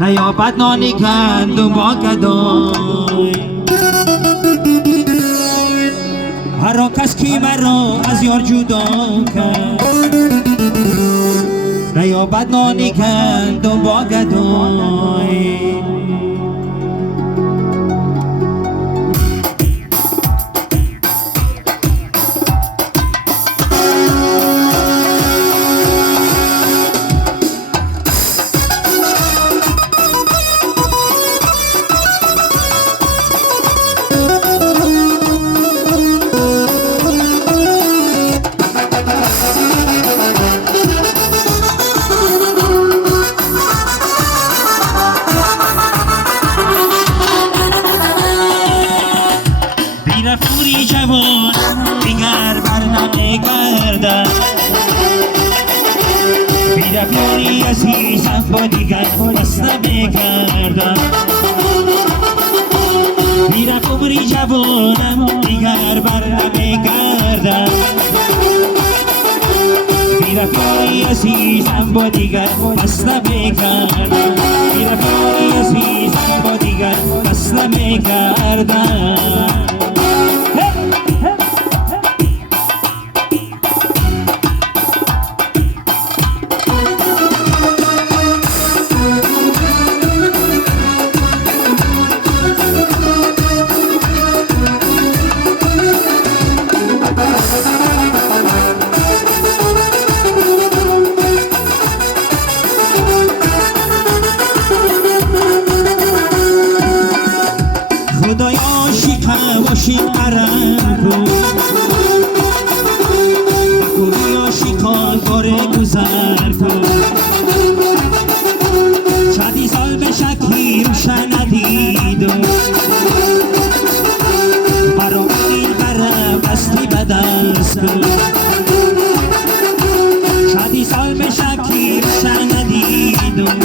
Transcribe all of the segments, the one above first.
نیابد نانی گندم با گدای هر کس کی مرا از یار جدا کرد نیابد نانی گندم با گدای رفوری جوان دیگر بر نمیگردد بیرفوری عزیزم با دیگر بس نمیگردد بیرفوری جوانم دیگر بر نمیگردد بیرفوری عزیزم با دیگر بس نمیگردد بیرفوری عزیزم با دیگر بس نمیگردد خدایا شیکم و شیکرم کن بکویا شیکان باره گذر کن چندی سال به شکی روشن ندیدم برام این برم دستی به دست کن چندی سال به شکی روشن ندیدم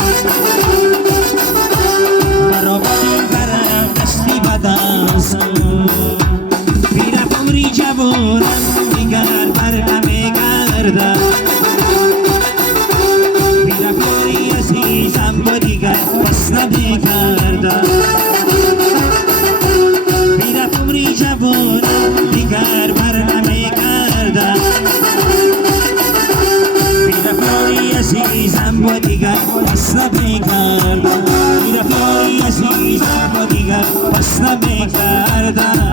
برام این برم دستی به دست کن بیرفوری جوانم دیگر بر نمیگردد بیرفوری عزیزم با دیگر بس نمیگردد بیرفوری جوانم دیگر بر نمیگردد بیرفوری عزیزم با دیگر بس نمیگردد بیرفوری عزیزم با دیگر بس نمیگردد